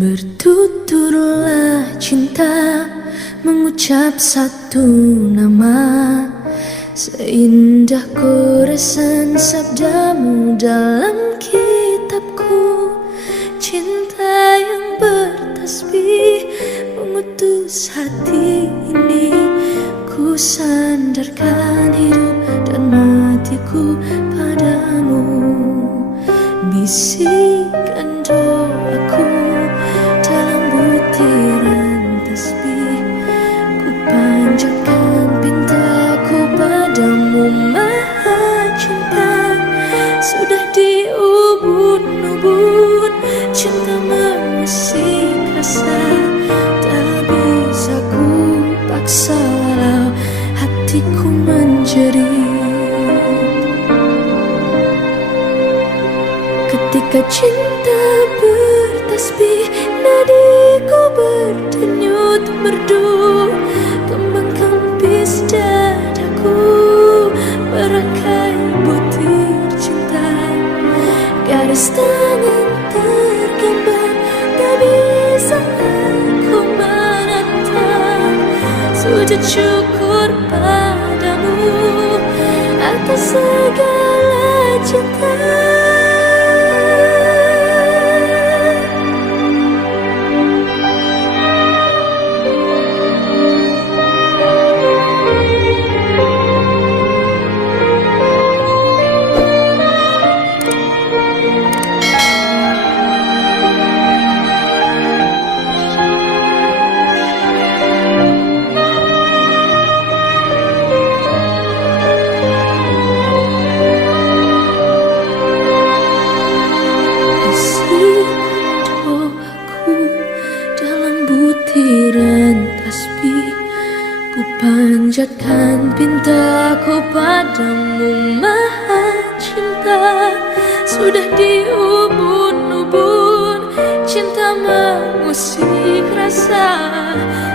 Bertuturlah cinta, mengucap satu nama, seindah goresan sabdamu dalam kitabku. Cinta yang bertasbih mengutus hati ini, ku sandarkan hidup dan matiku padamu. Bisikan doaku dalam butiran tasbih, ku panjatkan pintaku padamu Maha Cinta. Sudah diubun-ubun cinta mengusik rasa, tak bisa ku paksa walau hatiku menjerit. Ketika cinta bertasbih, nadiku berdenyut merdu, kembang kempis dadaku merangkai butir cinta. Garis tangan tergambar, tak bisa aku menatap. Sujud syukur padamu atas segala cinta. Butiran tasbih, ku panjatkan pintaku padamu Maha Cinta. Sudah diubun-ubun cinta mengusik rasa,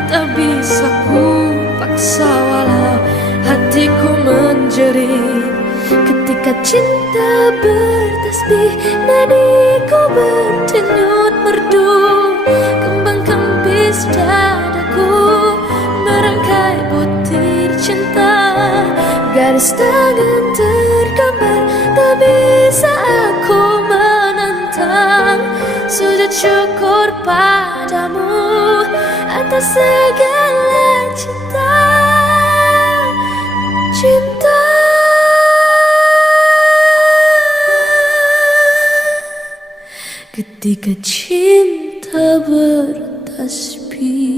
tak bisa ku paksa walau hatiku menjerit. Ketika cinta bertasbih, nadiku berdenyut merdu, kembang kempis dadaku merangkai butir cinta. Garis tangan tergambar, tak bisa aku menentang. Sujud syukur padamu atas segala cinta. Cinta ketika cinta bertasbih.